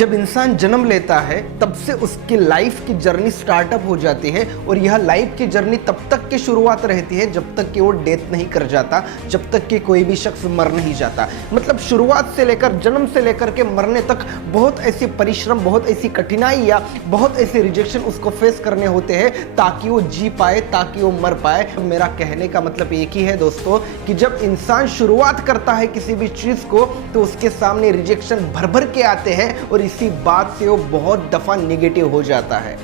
जब इंसान जन्म लेता है तब से उसकी लाइफ की जर्नी स्टार्टअप हो जाती है और यह लाइफ की जर्नी तब तक की शुरुआत रहती है जब तक कि वो डेथ नहीं कर जाता, जब तक कि कोई भी शख्स मर नहीं जाता। मतलब शुरुआत से लेकर जन्म से लेकर के मरने तक बहुत ऐसे परिश्रम, बहुत ऐसी कठिनाई या बहुत ऐसे रिजेक्शन उसको फेस करने होते हैं ताकि वो जी पाए, ताकि वो मर पाए। मेरा कहने का मतलब एक ही है दोस्तों कि जब इंसान शुरुआत करता है किसी भी चीज़ को तो उसके सामने रिजेक्शन भर भर के आते हैं और इसी बात से वो बहुत दफ़ा निगेटिव हो जाता है।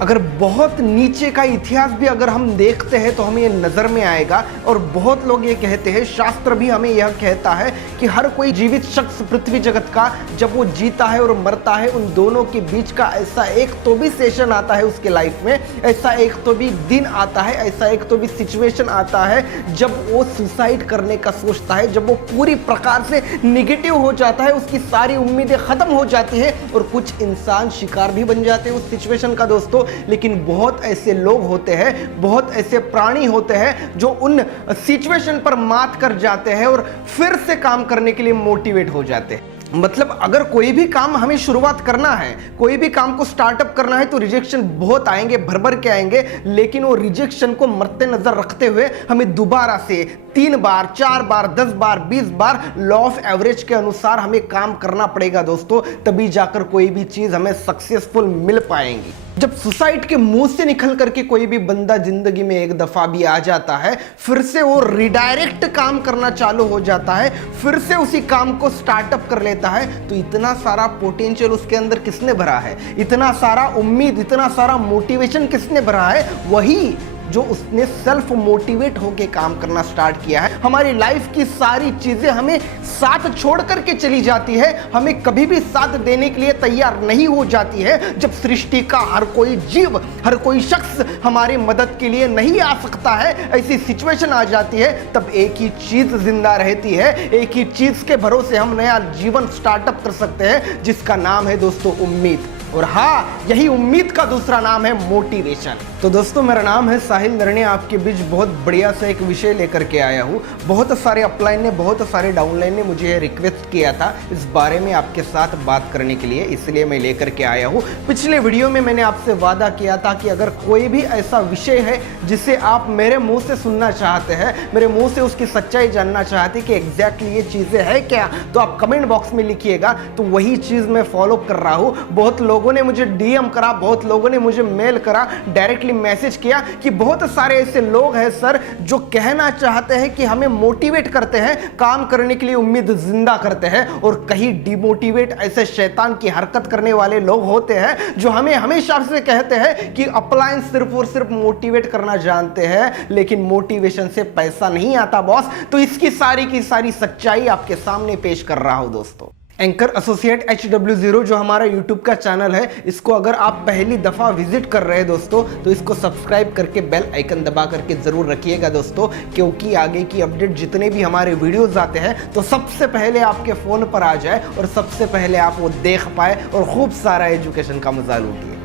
अगर बहुत नीचे का इतिहास भी अगर हम देखते हैं तो हमें ये नज़र में आएगा और बहुत लोग ये कहते हैं, शास्त्र भी हमें यह कहता है कि हर कोई जीवित शख्स पृथ्वी जगत का जब वो जीता है और मरता है उन दोनों के बीच का ऐसा एक तो भी सेशन आता है उसके लाइफ में, ऐसा एक तो भी दिन आता है, ऐसा एक तो भी सिचुएशन आता है जब वो सुसाइड करने का सोचता है, जब वो पूरी प्रकार से निगेटिव हो जाता है, उसकी सारी उम्मीदें ख़त्म हो जाती है और कुछ इंसान शिकार भी बन जाते हैं उस सिचुएशन का दोस्तों। लेकिन बहुत ऐसे लोग होते हैं, बहुत ऐसे प्राणी होते हैं जो उन सिचुएशन पर मात कर जाते हैं और फिर से काम करने के लिए मोटिवेट हो जाते हैं। मतलब अगर कोई भी काम हमें शुरुआत करना है, कोई भी काम को स्टार्टअप करना है तो रिजेक्शन बहुत आएंगे, भर भर के आएंगे, लेकिन वो रिजेक्शन को मद्दे नजर रखते हुए हमें दोबारा से 3 बार, 4 बार, 10 बार, 20 बार लॉ ऑफ एवरेज के अनुसार हमें काम करना पड़ेगा दोस्तों, तभी जाकर कोई भी चीज हमें सक्सेसफुल मिल पाएंगी। जब सुसाइड के मुंह से निकल करके कोई भी बंदा जिंदगी में एक दफा भी आ जाता है, फिर से वो रिडायरेक्ट काम करना चालू हो जाता है, फिर से उसी काम को स्टार्टअप कर लेता है, तो इतना सारा पोटेंशियल उसके अंदर किसने भरा है, इतना सारा उम्मीद, इतना सारा मोटिवेशन किसने भरा है? वही जो उसने सेल्फ मोटिवेट होके काम करना स्टार्ट किया है। हमारी लाइफ की सारी चीजें हमें साथ छोड़ करके चली जाती है, हमें कभी भी साथ देने के लिए तैयार नहीं हो जाती है। जब सृष्टि का हर कोई जीव, हर कोई शख्स हमारी मदद के लिए नहीं आ सकता है, ऐसी सिचुएशन आ जाती है, तब एक ही चीज जिंदा रहती है, एक ही चीज के भरोसे हम नया जीवन स्टार्टअप कर सकते हैं जिसका नाम है दोस्तों उम्मीद। और हाँ, यही उम्मीद का दूसरा नाम है मोटिवेशन। तो दोस्तों मेरा नाम है साहिल नरने, आपके बीच बहुत बढ़िया सा एक विषय लेकर के आया हूँ। बहुत सारे अपलाइन ने, बहुत सारे डाउनलाइन ने मुझे रिक्वेस्ट किया था इस बारे में आपके साथ बात करने के लिए, इसलिए मैं लेकर के आया हूँ। पिछले वीडियो में मैंने आपसे वादा किया था कि अगर कोई भी ऐसा विषय है जिसे आप मेरे मुँह से सुनना चाहते हैं, मेरे मुँह से उसकी सच्चाई जानना चाहते कि एग्जैक्टली ये चीज़ें है क्या, तो आप कमेंट बॉक्स में लिखिएगा। तो वही चीज़ मैं फॉलो कर रहा हूँ। बहुत लोगों ने मुझे डीएम करा, बहुत लोगों ने मुझे मेल करा, डायरेक्टली मैसेज किया कि बहुत सारे ऐसे लोग हैं सर जो कहना चाहते हैं कि हमें मोटिवेट करते हैं, काम करने के लिए उम्मीद जिंदा करते हैं, और कहीं डिमोटिवेट ऐसे शैतान की हरकत करने वाले लोग होते हैं जो हमें हमेशा से कहते हैं कि अपलाइन सिर्फ और सिर्फ मोटिवेट करना जानते हैं, लेकिन मोटिवेशन से पैसा नहीं आता बॉस। तो इसकी सारी की सारी सच्चाई आपके सामने पेश कर रहा हूं दोस्तों। एंकर एसोसिएट HW0 जो हमारा यूट्यूब का चैनल है, इसको अगर आप पहली दफ़ा विजिट कर रहे हैं दोस्तों तो इसको सब्सक्राइब करके बेल आइकन दबा करके ज़रूर रखिएगा दोस्तों, क्योंकि आगे की अपडेट जितने भी हमारे वीडियोस आते हैं तो सबसे पहले आपके फ़ोन पर आ जाए और सबसे पहले आप वो देख पाए और खूब सारा एजुकेशन का मजा लूटिए।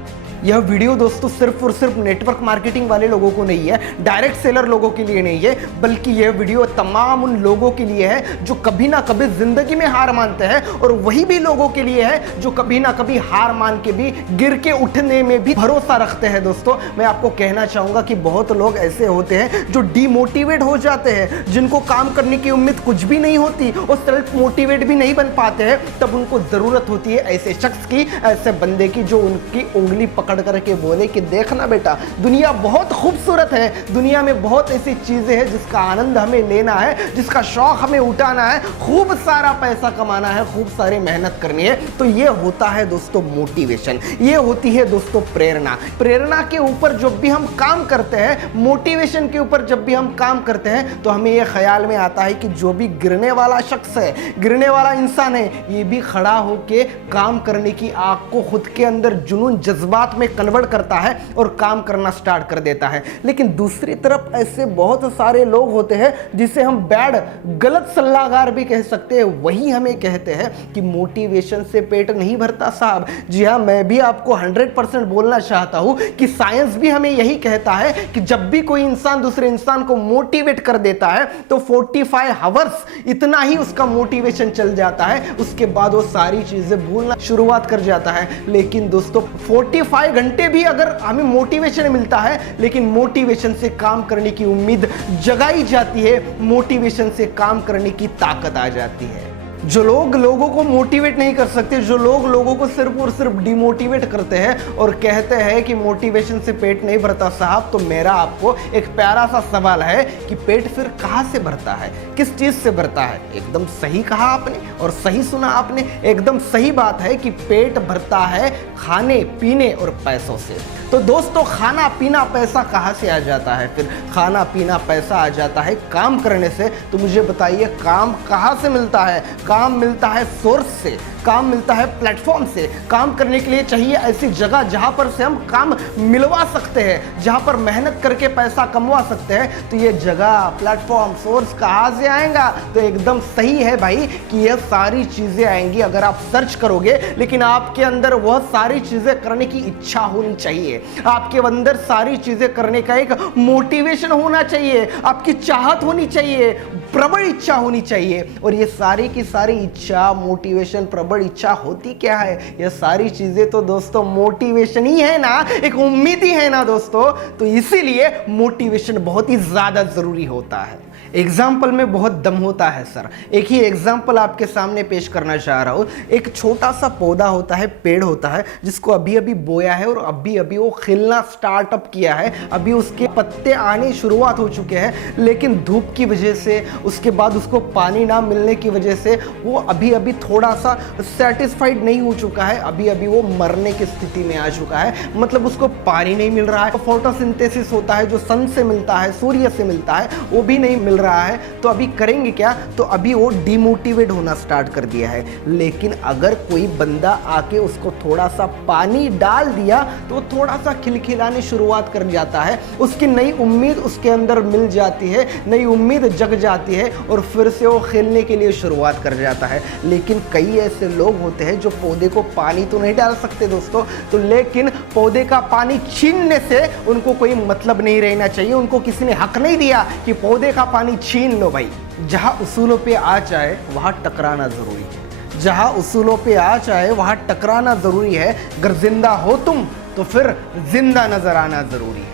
यह वीडियो दोस्तों सिर्फ और सिर्फ नेटवर्क मार्केटिंग वाले लोगों को नहीं है, डायरेक्ट सेलर लोगों के लिए नहीं है, बल्कि यह वीडियो तमाम उन लोगों के लिए है जो कभी ना कभी जिंदगी में हार मानते हैं, और वही भी लोगों के लिए है जो कभी ना कभी हार मान के भी गिर के उठने में भी भरोसा रखते हैं। दोस्तों मैं आपको कहना चाहूंगा कि बहुत लोग ऐसे होते हैं जो डिमोटिवेट हो जाते हैं, जिनको काम करने की उम्मीद कुछ भी नहीं होती और सेल्फ मोटिवेट भी नहीं बन पाते हैं, तब उनको जरूरत होती है ऐसे शख्स की, ऐसे बंदे की जो उनकी उंगली पकड़ करके बोले कि देखना बेटा, दुनिया बहुत खूबसूरत है, दुनिया में बहुत ऐसी चीजें हैं जिसका आनंद हमें लेना है, जिसका शौक हमें उठाना है, खूब सारा पैसा कमाना है, खूब सारी मेहनत करनी है। तो ये होता है दोस्तों मोटिवेशन, ये होती है दोस्तों प्रेरणा। प्रेरणा के ऊपर जब भी हम काम करते हैं, मोटिवेशन के ऊपर जब भी हम काम करते हैं, तो हमें ये ख्याल में आता है कि जो भी गिरने वाला शख्स है, गिरने वाला इंसान है, ये भी खड़ा होके काम करने की आग को खुद के अंदर जुनून जज्बात में में कन्वर्ट करता है और काम करना स्टार्ट कर देता है। लेकिन दूसरी तरफ ऐसे बहुत सारे लोग होते हैं जिसे हम बैड, गलत सलाहकार भी कह सकते हैं। वही हमें कहते हैं कि मोटिवेशन से पेट नहीं भरता साहब। जी हाँ, मैं भी आपको 100% बोलना चाहता हूं कि साइंस भी हमें यही कहता है कि जब भी कोई इंसान दूसरे इंसान को मोटिवेट कर देता है तो 45 आवर्स इतना ही उसका मोटिवेशन चल जाता है, उसके बाद वो सारी चीजें भूलना शुरुआत कर जाता है। लेकिन दोस्तों 45 घंटे भी अगर हमें मोटिवेशन मिलता है, लेकिन मोटिवेशन से काम करने की उम्मीद जगाई जाती है, मोटिवेशन से काम करने की ताकत आ जाती है। जो लोग लोगों को मोटिवेट नहीं कर सकते, जो लोग लोगों को सिर्फ और सिर्फ डिमोटिवेट करते हैं और कहते हैं कि मोटिवेशन से पेट नहीं भरता साहब, तो मेरा आपको एक प्यारा सा सवाल है कि पेट फिर कहां से भरता है, किस चीज से भरता है? एकदम सही कहा आपने और सही सुना आपने, एकदम सही बात है कि पेट भरता है खाने पीने और पैसों से। तो दोस्तों खाना पीना पैसा कहां से आ जाता है? फिर खाना पीना पैसा आ जाता है काम करने से। तो मुझे बताइए काम कहां से मिलता है? काम मिलता है सोर्स से, काम मिलता है प्लेटफॉर्म से। काम करने के लिए चाहिए ऐसी जगह जहां पर से हम काम मिलवा सकते हैं, जहां पर मेहनत करके पैसा कमवा सकते हैं। तो ये जगह, प्लेटफॉर्म, सोर्स कहां से आएगा? तो एकदम सही है भाई कि ये सारी चीजें आएंगी अगर आप सर्च करोगे, लेकिन आपके अंदर वह सारी चीजें करने की इच्छा होनी चाहिए। आपके अंदर सारी चीजें करने का एक मोटिवेशन होना चाहिए, आपकी चाहत होनी चाहिए, प्रबल इच्छा होनी चाहिए। और ये सारी की सारी इच्छा, मोटिवेशन, प्रबल इच्छा होती क्या है? ये सारी चीजें तो दोस्तों मोटिवेशन ही है ना, एक उम्मीद ही है ना दोस्तों। तो इसीलिए मोटिवेशन बहुत ही ज्यादा जरूरी होता है। एग्जाम्पल में बहुत दम होता है सर। एक ही एग्जाम्पल आपके सामने पेश करना चाह रहा हूं। एक छोटा सा पौधा होता है, पेड़ होता है, जिसको अभी अभी बोया है और अभी अभी वो खिलना स्टार्टअप किया है, अभी उसके पत्ते आने शुरुआत हो चुके हैं। लेकिन धूप की वजह से, उसके बाद उसको पानी ना मिलने की वजह से वो अभी अभी थोड़ा सा सेटिस्फाइड नहीं हो चुका है, अभी अभी वो मरने की स्थिति में आ चुका है। मतलब उसको पानी नहीं मिल रहा है, फोटोसिंथेसिस होता है जो सन से मिलता है, सूर्य से मिलता है, वो भी नहीं मिल रहा है। तो अभी करेंगे क्या? तो अभी वो डिमोटिवेट होना स्टार्ट कर दिया है। लेकिन अगर कोई बंदा आके उसको थोड़ा सा पानी डाल दिया तो थोड़ा सा खिलखिलाने शुरुआत कर जाता है, उसकी नई उम्मीद उसके अंदर मिल जाती है, नई उम्मीद जग जाती है और फिर से वो खेलने के लिए शुरुआत कर जाता है। लेकिन कई ऐसे लोग होते हैं जो पौधे को पानी तो नहीं डाल सकते दोस्तों, तो लेकिन पौधे का पानी छीनने से उनको कोई मतलब नहीं रहना चाहिए। उनको किसी ने हक नहीं दिया कि पौधे का पानी छीन लो भाई। जहां उसूलों पे आ जाए वहां टकराना जरूरी है, जहां उसूलों पे आ जाए वहां टकराना जरूरी है। अगर जिंदा हो तुम तो फिर जिंदा नजर आना जरूरी है।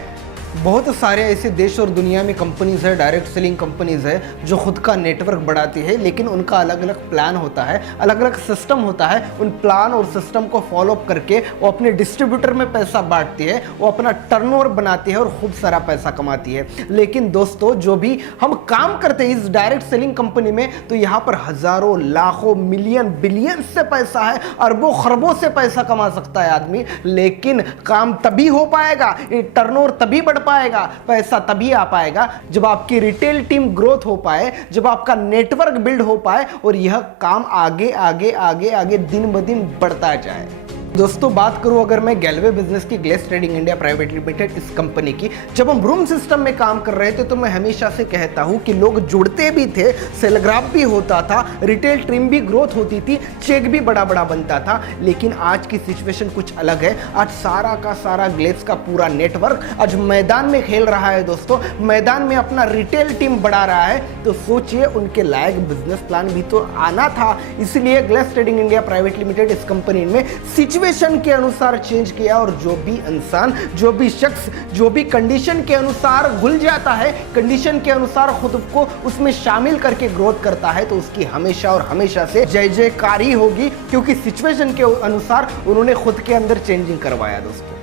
बहुत सारे ऐसे देश और दुनिया में कंपनीज है, डायरेक्ट सेलिंग कंपनीज है, जो खुद का नेटवर्क बढ़ाती है, लेकिन उनका अलग अलग प्लान होता है, अलग अलग सिस्टम होता है। उन प्लान और सिस्टम को फॉलो करके वो अपने डिस्ट्रीब्यूटर में पैसा बांटती है, वो अपना टर्नओवर बनाती है और खूब सारा पैसा कमाती है। लेकिन दोस्तों जो भी हम काम करते हैं इस डायरेक्ट सेलिंग कंपनी में, तो यहाँ पर हजारों, लाखों, मिलियन, बिलियन से पैसा है, अरबों खरबों से पैसा कमा सकता है आदमी। लेकिन काम तभी हो पाएगा, टर्नओवर तभी बढ़ पाएगा, पैसा तभी आ पाएगा जब आपकी रिटेल टीम ग्रोथ हो पाए, जब आपका नेटवर्क बिल्ड हो पाए और यह काम आगे आगे आगे आगे दिन ब दिन बढ़ता जाए। दोस्तों बात करूं अगर मैं गैलवे बिजनेस की, glace trading India private limited, इस कंपनी की, जब हम रूम सिस्टम में काम कर रहे थे तो मैं हमेशा से कहता हूं कि लोग जुड़ते भी थे, सेलग्राफ भी होता था, रिटेल टीम भी ग्रोथ होती थी, चेक भी बड़ा बड़ा बनता था। लेकिन आज की सिचुएशन कुछ अलग है। आज सारा का सारा ग्लेस का पूरा नेटवर्क आज मैदान में खेल रहा है दोस्तों, मैदान में अपना रिटेल टीम बढ़ा रहा है। तो सोचिए उनके लायक बिजनेस प्लान भी तो आना था। इसलिए glace trading India private limited इस कंपनी में सिचुएशन के अनुसार चेंज किया और जो भी इंसान, जो भी शख्स, जो भी कंडीशन के अनुसार घुल जाता है, कंडीशन के अनुसार खुद को उसमें शामिल करके ग्रोथ करता है, तो उसकी हमेशा और हमेशा से जय जयकार ही होगी, क्योंकि सिचुएशन के अनुसार उन्होंने खुद के अंदर चेंजिंग करवाया दोस्तों।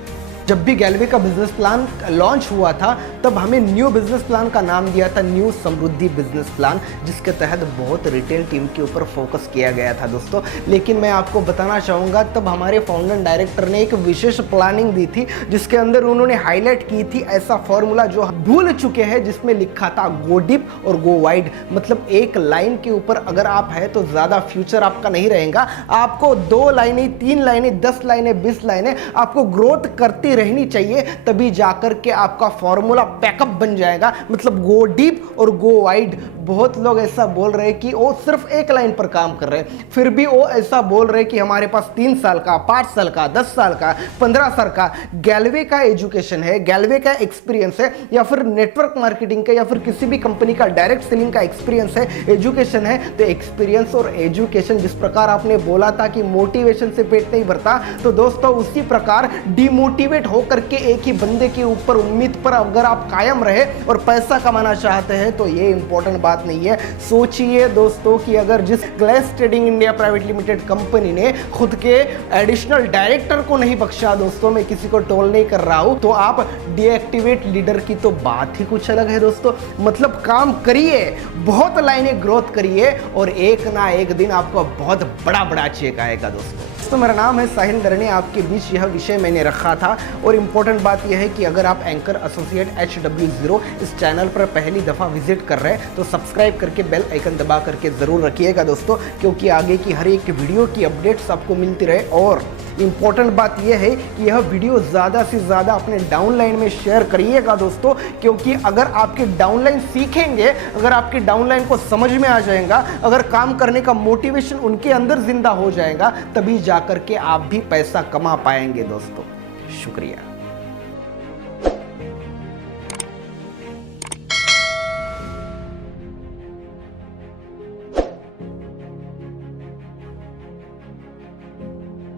जब भी गैलवे का बिजनेस प्लान लॉन्च हुआ था तब हमें न्यू बिजनेस प्लान का नाम दिया था न्यू समृद्धि बिजनेस प्लान, जिसके तहत बहुत रिटेल टीम के ऊपर फोकस किया गया था दोस्तों। लेकिन मैं आपको बताना चाहूँगा तब हमारे फाउंडर डायरेक्टर ने एक विशेष प्लानिंग दी थी, जिसके अंदर उन्होंने हाईलाइट की थी ऐसा फॉर्मूला जो भूल चुके हैं, जिसमें लिखा था गो डीप और गो वाइड। मतलब एक लाइन के ऊपर अगर आप है तो ज़्यादा फ्यूचर आपका नहीं रहेगा, आपको 2 लाइनें, 3 लाइनें, 10 लाइनें, 20 लाइनें आपको ग्रोथ करती रहनी चाहिए, तभी जाकर के आपका फॉर्मूला पैकअप बन जाएगा। मतलब गो डीप और गो वाइड। बहुत लोग ऐसा बोल रहे हैं कि वो सिर्फ एक लाइन पर काम कर रहे हैं, फिर भी वो ऐसा बोल रहे हैं कि हमारे पास 3 साल का, 5 साल का, 10 साल का, 15 साल का गैलवे का एजुकेशन है, गैलवे का एक्सपीरियंस है, या फिर नेटवर्क मार्केटिंग का, या फिर किसी भी कंपनी का डायरेक्ट सेलिंग का एक्सपीरियंस है, एजुकेशन है। तो एक्सपीरियंस और एजुकेशन, जिस प्रकार आपने बोला था कि मोटिवेशन से पेट नहीं भरता, तो दोस्तों उसी प्रकार डिमोटिवेट होकर के एक ही बंदे के ऊपर उम्मीद पर अगर आप कायम रहे और पैसा कमाना चाहते हैं तो ये इंपॉर्टेंट बात नहीं है। सोचिए दोस्तों कि अगर जिस glace trading India private limited company ने खुद के एडिशनल डायरेक्टर को नहीं बख्शा, दोस्तों मैं किसी को टोल नहीं कर रहा हूं, तो आप डीएक्टिवेट लीडर की तो बात ही कुछ अलग है दोस्तों। मतलब काम करिए, बहुत लाइनें ग्रोथ करिए और एक ना एक दिन आपको बहुत बड़ा चेक आएगा दोस्तों। तो मेरा नाम है साहिल दरने, आपके बीच यह विषय मैंने रखा था। और इम्पोर्टेंट बात यह है कि अगर आप एंकर एसोसिएट HW0 इस चैनल पर पहली दफ़ा विजिट कर रहे हैं तो सब्सक्राइब करके बेल आइकन दबा करके ज़रूर रखिएगा दोस्तों, क्योंकि आगे की हर एक वीडियो की अपडेट्स आपको मिलती रहे। और इम्पॉर्टेंट बात यह है कि यह वीडियो ज़्यादा से ज़्यादा अपने डाउनलाइन में शेयर करिएगा दोस्तों, क्योंकि अगर आपके डाउनलाइन सीखेंगे, अगर आपके डाउनलाइन को समझ में आ जाएगा, अगर काम करने का मोटिवेशन उनके अंदर जिंदा हो जाएगा, तभी जाकर के आप भी पैसा कमा पाएंगे दोस्तों। शुक्रिया।